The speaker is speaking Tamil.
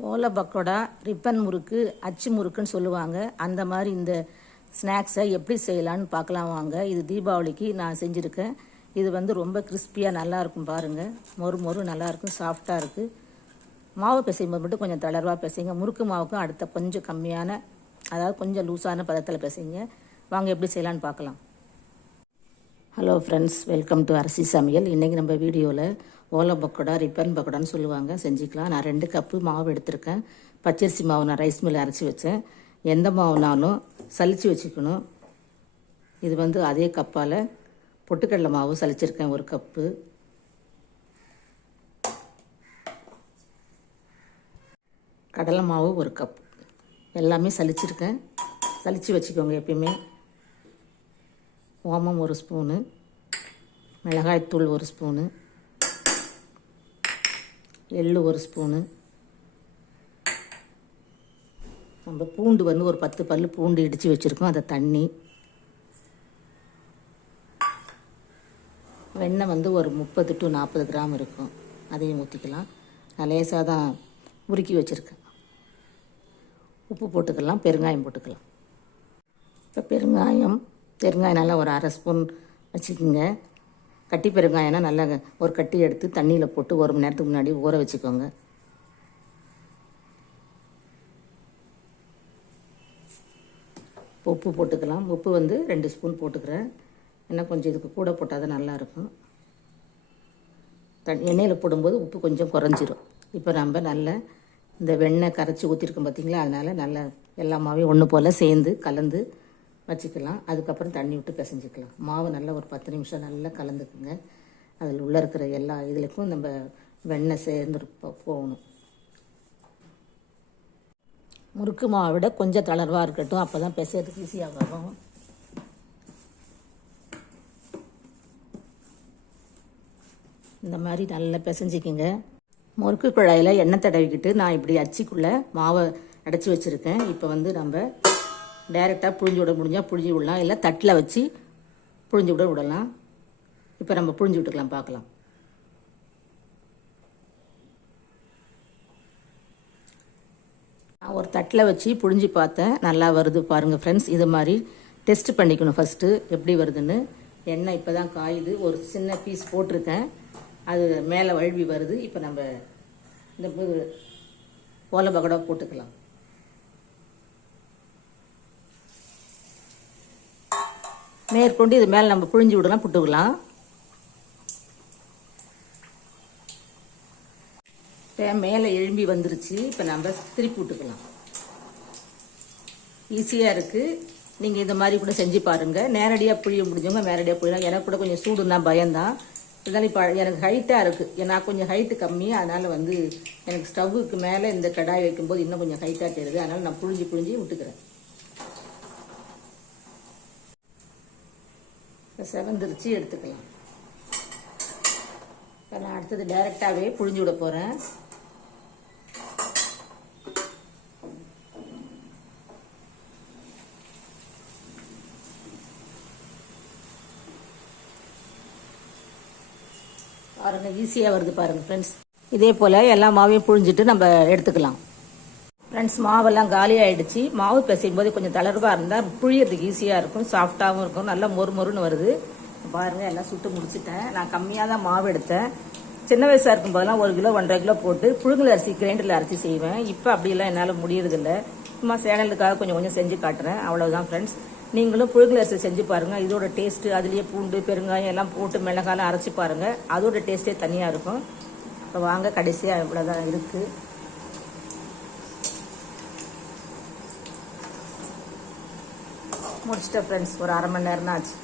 ஓலை பக்கோடா ரிப்பன் முறுக்கு அச்சு முறுக்குன்னு சொல்லுவாங்க. அந்த மாதிரி இந்த ஸ்நாக்ஸை எப்படி செய்யலான்னு பார்க்கலாம் வாங்க. இது தீபாவளிக்கு நான் செஞ்சுருக்கேன். இது வந்து ரொம்ப கிறிஸ்பியாக நல்லாயிருக்கும் பாருங்கள் மொறு மொறு நல்லாயிருக்கும் சாஃப்டாக இருக்குது மாவு பிசையும் போது மட்டும் கொஞ்சம் தளர்வாக பிசைங்க. முறுக்கு மாவுக்கும் அடுத்த கொஞ்சம் கம்மியான அதாவது கொஞ்சம் லூஸான பதத்தில் பிசைங்க. வாங்க எப்படி செய்யலான்னு பார்க்கலாம். ஹலோ ஃப்ரெண்ட்ஸ் வெல்கம் டு அரிசி சமையல் இன்றைக்கி நம்ம வீடியோவில் ஓலை பக்கோடா ரிப்பன் பக்கோடான்னு சொல்லுவாங்க. செஞ்சுக்கலாம். நான் ரெண்டு கப்பு மாவு எடுத்திருக்கேன். பச்சரிசி மாவு நான் ரைஸ் மில்லில் அரைச்சி வச்சேன். எந்த மாவுனாலும் சலித்து வச்சுக்கணும். இது வந்து அதே கப்பால் பொட்டுக்கடலை மாவு சலிச்சிருக்கேன் ஒரு கப்பு கடலை மாவு ஒரு கப் எல்லாமே சலிச்சிருக்கேன் சலித்து வச்சுக்கோங்க எப்பயுமே. ஓமம் ஒரு ஸ்பூனு மிளகாய்த்தூள் ஒரு ஸ்பூனு எள்ளு ஒரு ஸ்பூனு. நம்ம பூண்டு வந்து ஒரு பத்து பல்லு பூண்டு இடித்து வச்சுருக்கோம். அதை தண்ணி வெண்ணெய் வந்து ஒரு முப்பது டு நாற்பது கிராம் இருக்கும். அதையும் ஊற்றிக்கலாம் நான் லேசாக தான் உருக்கி வச்சுருக்கேன். உப்பு போட்டுக்கலாம் பெருங்காயம் போட்டுக்கலாம். இப்போ பெருங்காயம் பெருங்காயம் நல்லா ஒரு அரை ஸ்பூன் வச்சுக்கோங்க. கட்டி பெருங்காயம்னா நல்லா ஒரு கட்டி எடுத்து தண்ணியில் போட்டு ஒரு மணி நேரத்துக்கு முன்னாடி ஊற வச்சுக்கோங்க. உப்பு போட்டுக்கலாம். உப்பு வந்து ரெண்டு ஸ்பூன் போட்டுக்கிறேன். ஏன்னா கொஞ்சம் இதுக்கு கூட போட்டால் தான் நல்லாயிருக்கும் தண்ணி எண்ணெயில் போடும்போது உப்பு கொஞ்சம் குறைஞ்சிரும். இப்போ நம்ம நல்ல இந்த வெண்ணெய் கரைச்சி ஊற்றிருக்கோம் பார்த்தீங்களா அதனால் நல்லா எல்லாமாவே ஒன்று போல் சேர்ந்து கலந்து வச்சுக்கலாம். அதுக்கப்புறம் தண்ணி விட்டு பிசைஞ்சிக்கலாம். மாவு நல்லா ஒரு பத்து நிமிஷம் நல்லா கலந்துக்குங்க. அதில் உள்ளே இருக்கிற எல்லா இதுலேயும் நம்ம வெண்ணெய் சேர்ந்து போ- போகணும். முறுக்கு மாவை விட கொஞ்சம் தளர்வாக இருக்கட்டும். அப்போ தான் பிசைறதுக்கு ஈஸியாக வரும். இந்த மாதிரி நல்லா பிசைஞ்சிக்கிங்க. முறுக்கு குழாயில் எண்ணெய் தடவிக்கிட்டு நான் இப்படி அச்சிக்குள்ளே மாவை அடைச்சி வச்சுருக்கேன். இப்போ வந்து நம்ம டைரெக்டாக புழிஞ்சு விட முடிஞ்சால் புழிஞ்சு விடலாம். இல்லை தட்டில் வச்சு புழிஞ்சு விட விடலாம். இப்போ நம்ம புழிஞ்சு விட்டுக்கலாம் பார்க்கலாம். நான் ஒரு தட்டில் வச்சு புழிஞ்சு பார்த்தேன். நல்லா வருது பாருங்கள் ஃப்ரெண்ட்ஸ் இது மாதிரி டெஸ்ட் பண்ணிக்கணும் ஃபஸ்ட்டு எப்படி வருதுன்னு. எண்ணெய் இப்போ தான் காயுது. ஒரு சின்ன பீஸ் போட்டிருக்கேன். அது மேலே வழுவி வருது. இப்போ நம்ம இந்த ஓலை பகடா போட்டுக்கலாம். மேற்கொண்டு இது மேலே நம்ம புழிஞ்சு விடலாம் புட்டுக்கலாம் இப்போ மேலே எழும்பி வந்துருச்சு. இப்போ நம்ம திருப்பி விட்டுக்கலாம். ஈஸியாக இருக்குது நீங்கள் இந்த மாதிரி கூட செஞ்சு பாருங்கள் நேரடியாக புழிய முடிஞ்சவங்க நேரடியாக புழியலாம். எனக்கு கூட கொஞ்சம் சூடுன்னா பயம்தான். இருந்தாலும் இப்போ எனக்கு ஹைட்டாக இருக்குது நான் கொஞ்சம் ஹைட்டு கம்மி. அதனால் வந்து எனக்கு ஸ்டவ்வுக்கு மேலே இந்த கடாய் வைக்கும்போது இன்னும் கொஞ்சம் ஹைட்டாக தெரியுது. அதனால் நான் புழிஞ்சு புழிஞ்சு விட்டுக்கிறேன். இப்போ செவந்திருச்சு எடுத்துக்கலாம். இப்போ நான் அடுத்தது டைரெக்டாகவே புழிஞ்சு விட போகிறேன் பாருங்க ஈஸியாக வருது பாருங்கள் ஃப்ரெண்ட்ஸ் இதே போல் எல்லா மாவையும் புழிஞ்சிட்டு நம்ம எடுத்துக்கலாம். ஃப்ரெண்ட்ஸ் மாவெல்லாம் காலி ஆயிடுச்சு மாவு பிசையும் போது கொஞ்சம் தளர்வாக இருந்தால் புழியறதுக்கு ஈஸியாக இருக்கும் சாஃப்டாகவும் இருக்கும் நல்லா மொறு மொறுன்னு வருது. பாருங்கள் எல்லாம் சுட்டு முடிச்சுட்டேன். நான் கம்மியாக தான் மாவு எடுத்தேன். சின்ன வயசாக இருக்கும் போதெல்லாம் ஒரு கிலோ ஒன்றரை கிலோ போட்டு புழுங்கல் அரிசி கிரைண்டரில் அரைச்சி செய்வேன். இப்போ அப்படியெல்லாம் என்னால் முடியறதில்ல. சும்மா சேனலுக்காக கொஞ்சம் கொஞ்சம் செஞ்சு காட்டுறேன். அவ்வளோதான் ஃப்ரெண்ட்ஸ் நீங்களும் புழுங்கல் அரிசி செஞ்சு பாருங்கள் இதோட டேஸ்ட்டு அதுலேயே பூண்டு பெருங்காயம் எல்லாம் போட்டு மிளகாலாம் அரைச்சி பாருங்கள் அதோட டேஸ்ட்டே தனியாக இருக்கும். இப்போ வாங்க கடைசியாக இவ்வளோதான் இருக்குது முடிச்சிட்டேன் ஃப்ரெண்ட்ஸ் ஒரு அரை மணி நேரம் ஆச்சு.